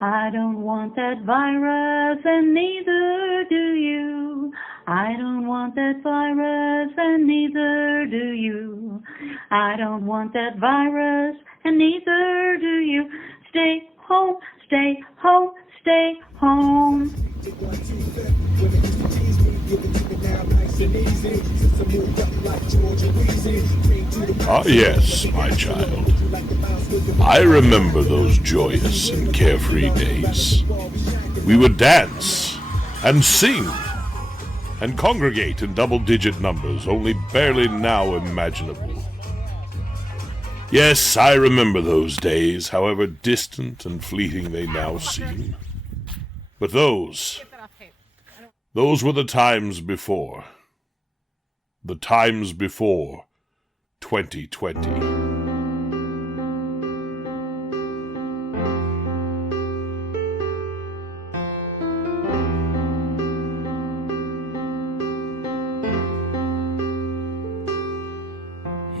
I don't want that virus, and neither do you. I don't want that virus, and neither do you. I don't want that virus, and neither do you. Stay home, stay home, stay home. Ah, yes, my child. I remember those joyous and carefree days. We would dance and sing and congregate in double-digit numbers, only barely now imaginable. Yes, I remember those days, however distant and fleeting they now seem. But those were the times before. The times before 2020.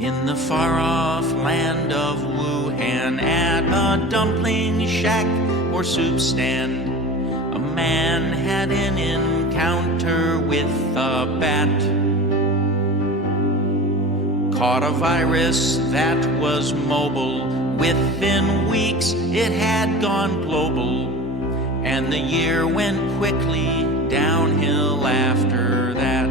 In the far-off land of Wuhan, at a dumpling shack or soup stand, a man had an encounter with a bat. Caught a virus that was mobile. Within weeks it had gone global, and the year went quickly downhill after that.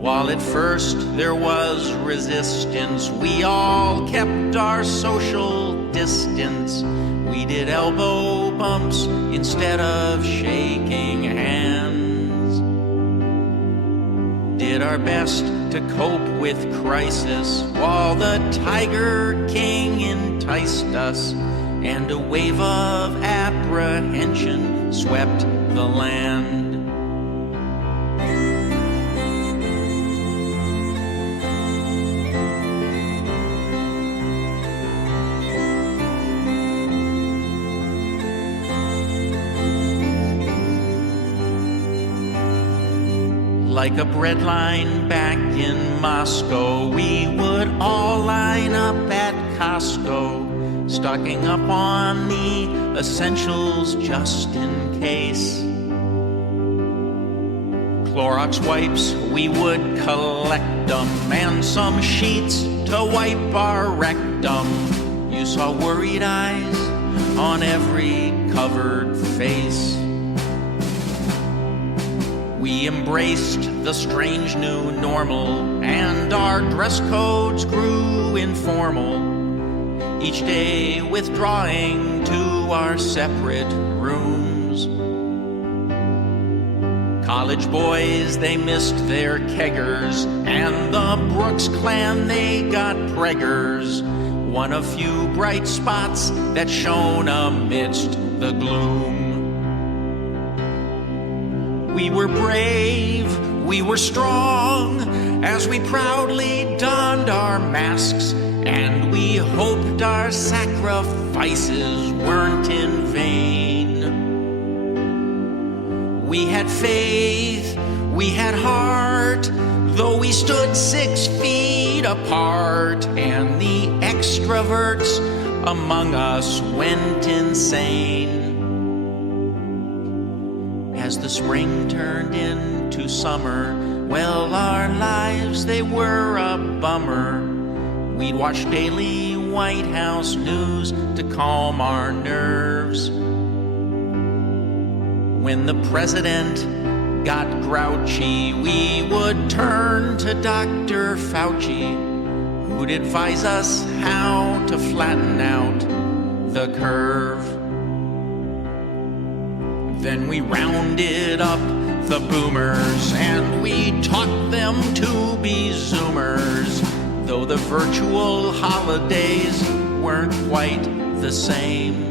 While at first there was resistance, we all kept our social distance. We did elbow bumps instead of shaking hands. Did our best to cope with crisis while the Tiger King enticed us, and a wave of apprehension swept the land. Like a breadline back in Moscow, we would all line up at Costco, stocking up on the essentials just in case. Clorox wipes, we would collect them, and some sheets to wipe our rectum. You saw worried eyes on every covered face. We embraced the strange new normal, and our dress codes grew informal, each day withdrawing to our separate rooms. College boys, they missed their keggers, and the Brooks clan, they got preggers. One of few bright spots that shone amidst the gloom. We were brave, we were strong, as we proudly donned our masks, and we hoped our sacrifices weren't in vain. We had faith, we had heart, though we stood 6 feet apart, and the extroverts among us went insane. As the spring turned into summer, well, our lives, they were a bummer. We'd watch daily White House news to calm our nerves. When the president got grouchy, we would turn to Dr. Fauci, who'd advise us how to flatten out the curve. Then we rounded up the boomers, and we taught them to be Zoomers, though the virtual holidays weren't quite the same.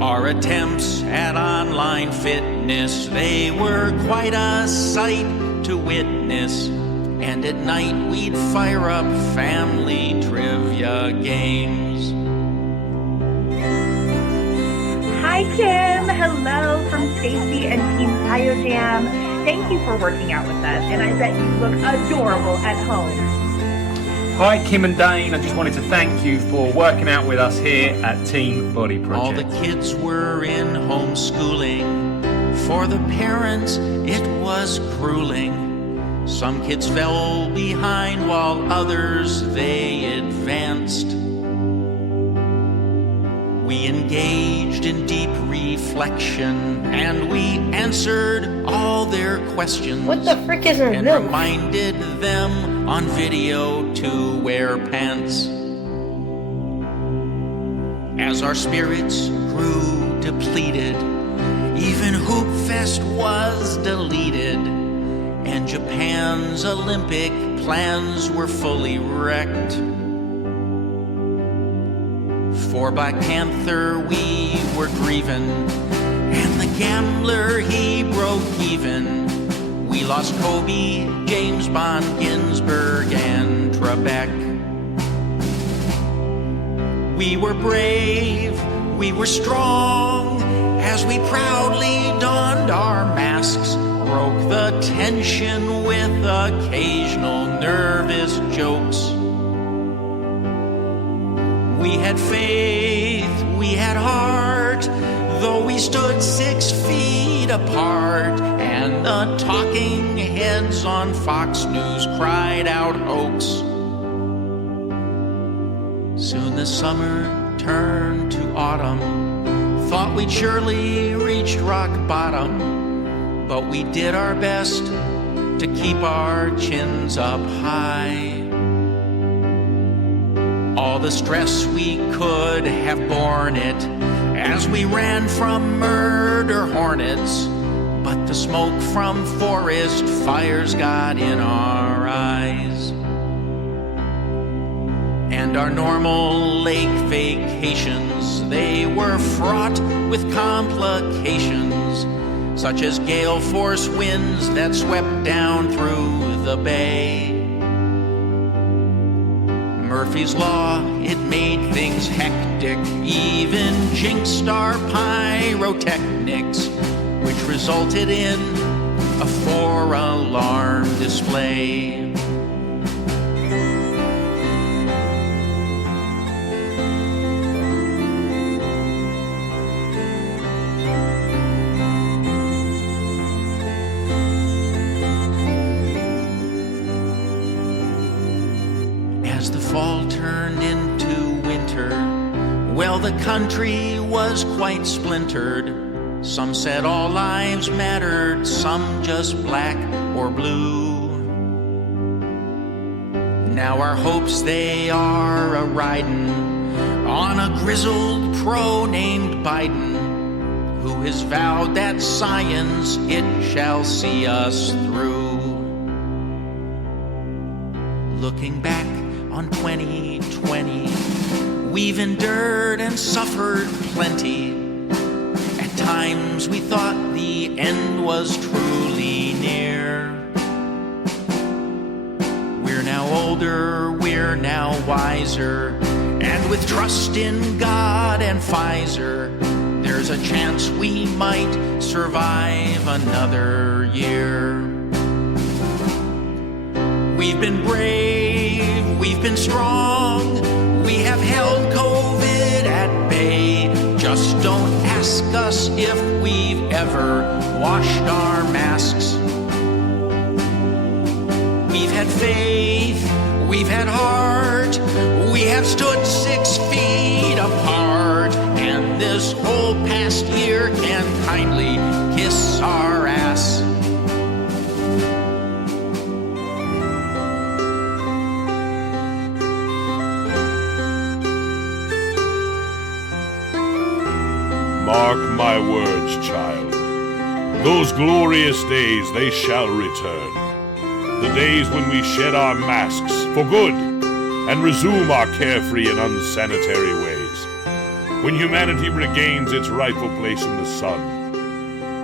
Our attempts at online fitness, they were quite a sight to witness, and at night we'd fire up family trivia games. Hi, Kim. Hello from Stacy and Team BioJam. Thank you for working out with us, and I bet you look adorable at home. Hi, Kim and Dane. I just wanted to thank you for working out with us here at Team Body Project. All the kids were in homeschooling. For the parents, it was grueling. Some kids fell behind while others, they advanced. We engaged in deep reflection, and we answered all their questions. What the frick is and milk? Reminded them on video to wear pants. As our spirits grew depleted, even Hoop Fest was deleted, and Japan's Olympic plans were fully wrecked. For Black Panther we were grieving, and the gambler he broke even. We lost Kobe, James Bond, Ginsberg, and Trebek. We were brave, we were strong, as we proudly donned our masks, broke the tension with occasional nervous jokes. We had faith, we had heart, though we stood 6 feet apart, and the talking heads on Fox News cried out hoax. Soon the summer turned to autumn, thought we'd surely reached rock bottom, but we did our best to keep our chins up high. All the stress we could have borne it, as we ran from murder hornets, but the smoke from forest fires got in our eyes. And our normal lake vacations, they were fraught with complications, such as gale force winds that swept down through the bay. Murphy's Law, it made things hectic, even jinxed our pyrotechnics, which resulted in a 4-alarm display. As the fall turned into winter, well, the country was quite splintered. Some said all lives mattered, some just black or blue. Now our hopes, they are a-riding on a grizzled pro named Biden, who has vowed that science, it shall see us through. Looking back on 2020, we've endured and suffered plenty. At times we thought the end was truly near. We're now older, we're now wiser, and with trust in God and Pfizer, there's a chance we might survive another year. We've been brave, we've been strong, we have held COVID at bay. Just don't ask us if we've ever washed our masks. We've had faith, we've had heart, we have stood 6 feet apart, and this whole past year can kindly kiss our ass. Mark my words, child. Those glorious days, they shall return. The days when we shed our masks for good and resume our carefree and unsanitary ways. When humanity regains its rightful place in the sun.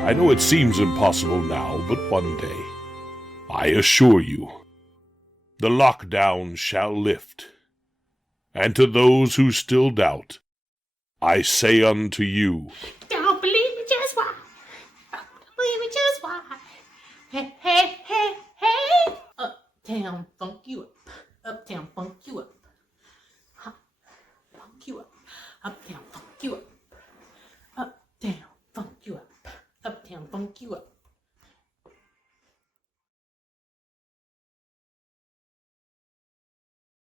I know it seems impossible now, but one day, I assure you, the lockdown shall lift. And to those who still doubt, I say unto you, Don't believe me, just why? Don't believe me, just why? Hey, hey, hey, hey! Uptown funk you up. Uptown funk you up. Hop, funk you up. Uptown funk you up. Uptown funk you up. Uptown funk you up.